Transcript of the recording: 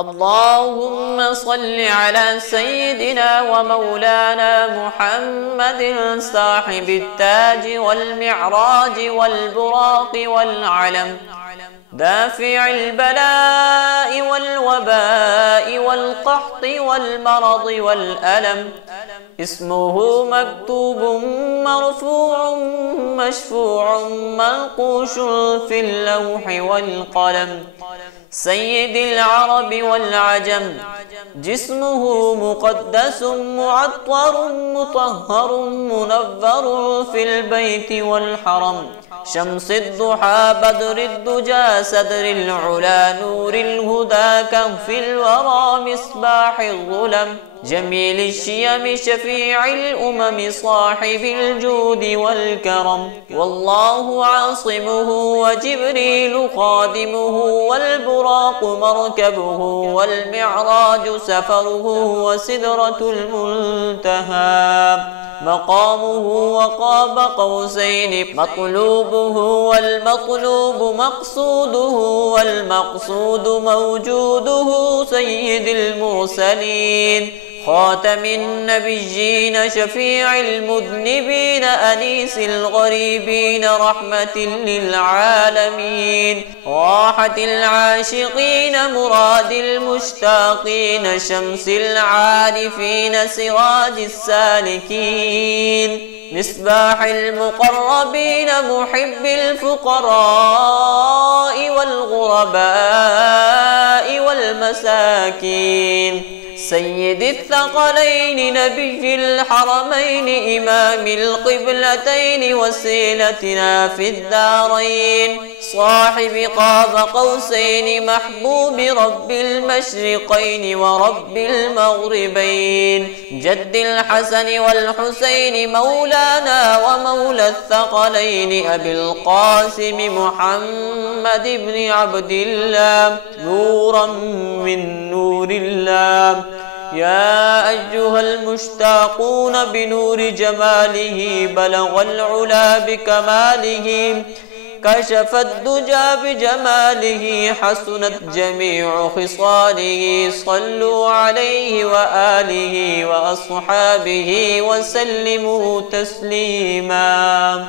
اللهم صل على سيدنا ومولانا محمد صاحب التاج والمعراج والبراق والعلم، دافع البلاء والوباء والقحط والمرض والألم، اسمه مكتوب مرفوع مشفوع منقوش في اللوح والقلم، سيد العرب والعجم، جسمه مقدس معطر مطهر منور في البيت والحرم، شمس الضحى بدر الدجى صدر العلا نور الهدى كهف الورى مصباح الظلم، جميل الشيم شفيع الأمم صاحب الجود والكرم، والله عاصمه وجبريل خادمه والبراق مركبه والمعراج سفره وسدرة المنتهى مقامه وقاب قوسين مطلوبه والمطلوب مقصوده والمقصود موجوده، سيد المرسلين خاتم النبيين شفيع المذنبين أنيس الغريبين رحمة للعالمين، راحة العاشقين مراد المشتاقين شمس العارفين سراج السالكين، مصباح المقربين محب الفقراء والغرباء والمساكين، سيد الثقلين نبي الحرمين إمام القبلتين وسيلتنا في الدارين، صاحب قاب قوسين محبوب رب المشرقين ورب المغربين، جد الحسن والحسين مولانا ومولى الثقلين أبي القاسم محمد بن عبد الله نورا من نور الله، يا أيها المشتاقون بنور جماله بلغ العلا بكماله، كشف الدجى بجماله حسنت جميع خصاله، صلوا عليه وآله وأصحابه وسلموا تسليما.